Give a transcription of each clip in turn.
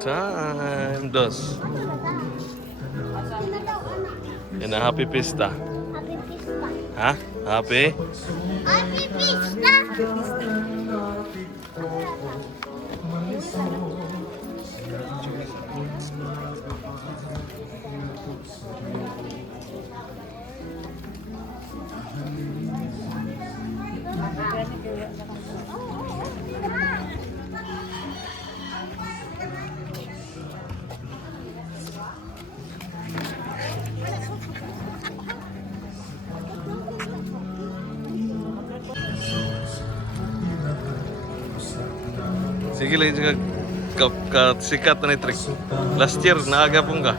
Time. Dos. Yan na, happy Fiesta. Happy Fiesta. Ha? Happy? Happy Fiesta. Sige lang juga sikat na trick. Last year naaga pong ka.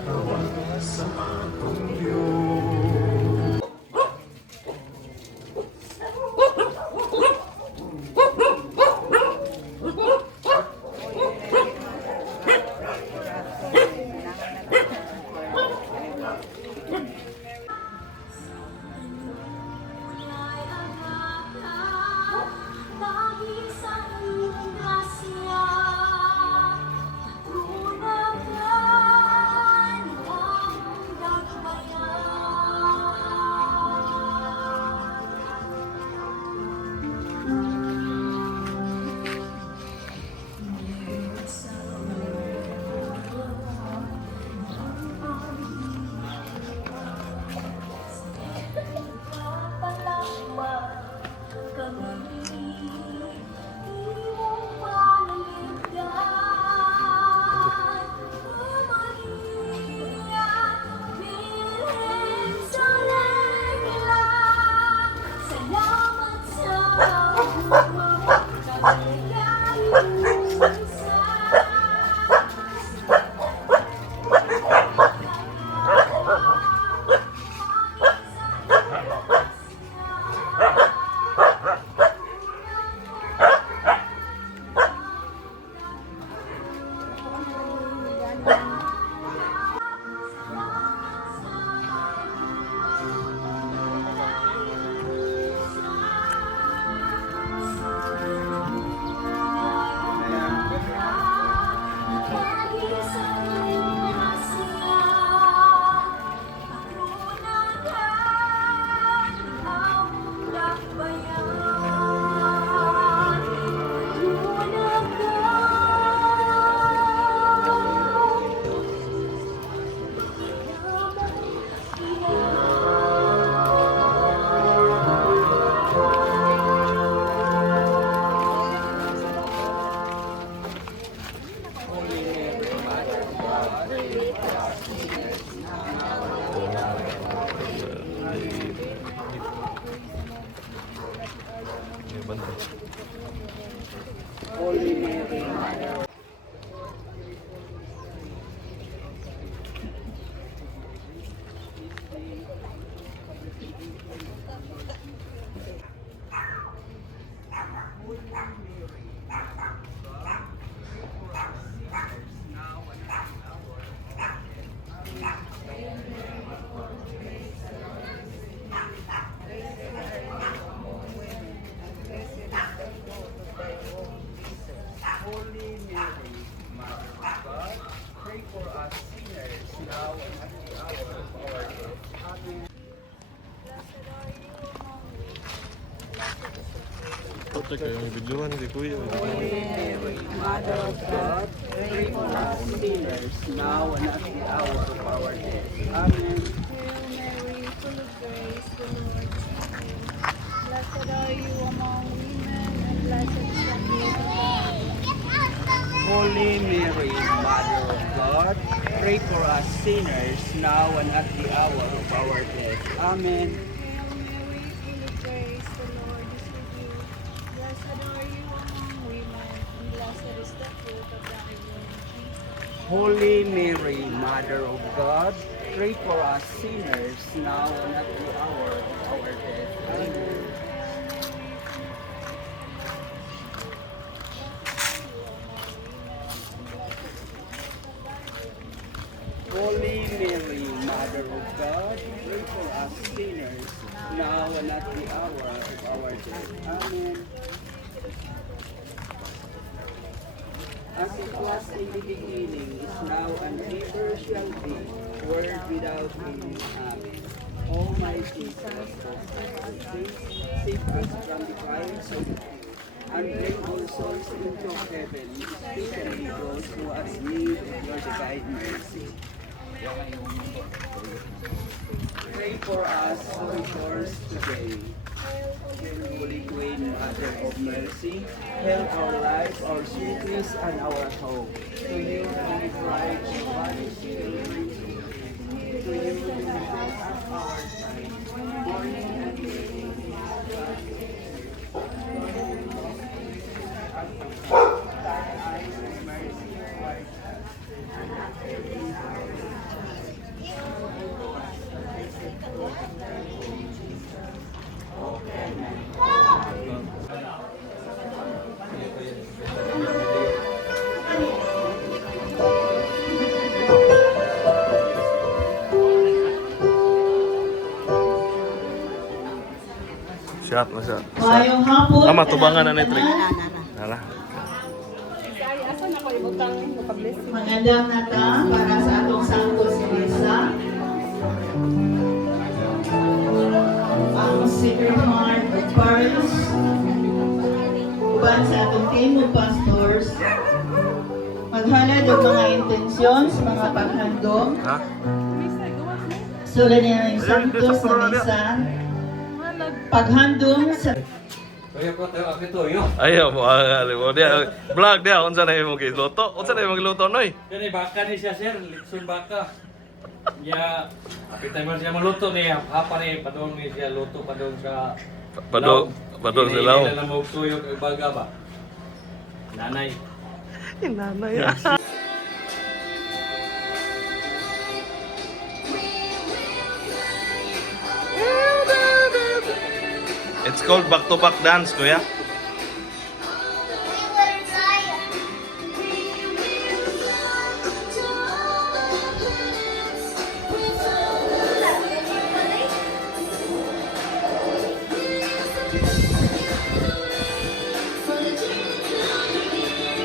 Puta kayo, may videohan si Kuya. Mother of God, pray for us sinners, now and at the hour of our death. Amen. Hail Mary, full of grace, the Lord is with you. Blessed are you among women, and blessed is the fruit of thy womb. Holy Mary, Mother of God, pray for us sinners, now and at the hour of our death. Amen. Hail Mary, full of grace, the Lord is with you. Blessed are you among women, and blessed is the fruit of thy womb, Jesus. Holy Mary, Mother of God, pray for us sinners, now and at the hour of our death. Amen. Holy Mary, Mother of God, pray for us sinners, now and at the hour of our death. Amen. As it was in the beginning, is now, and ever shall be, world without end. Amen. Almighty God, save us from the fires of hell, and bring all souls into heaven, especially those who are in need of your divine mercy. Pray for us who rejoice today. Holy Queen, Mother of Mercy, help our life, our sweetness, and our hope. To you, we cry, body, children, to you, we lift up our sight, morning and evening. Thine eyes of mercy toward Siap na siya. Mayong hapon. Ama, tubangan na ni Trick. Nala. Magandang nata para sa atong sangko si Lisa. Ang Sacred Heart of Paris. Uban sa atong team of pastors. Maghalad og mga intensyon sa mga paghandom. Ha? Sulod niya ng santos na misa. Paghandom sa Ayaw mo, mo dia vlog dia unsa na imong giluto? Unsa na imong giluto noy? Kani baka ni siya sir, litson baka. Ya, apitay man siya maluto niya, apa ni padong ni siya luto padong sa Padong sa law. Hindi na mo tuyok ang baga ba. Nanay. Nanay. It's called back-to-back dance, kuya.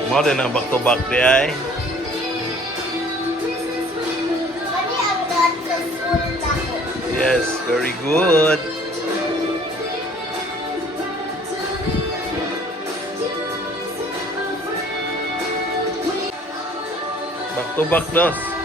Mo din ang back-to-back di ay. Kani ang dance sa school nako. Yes, very good. Back to back, dos.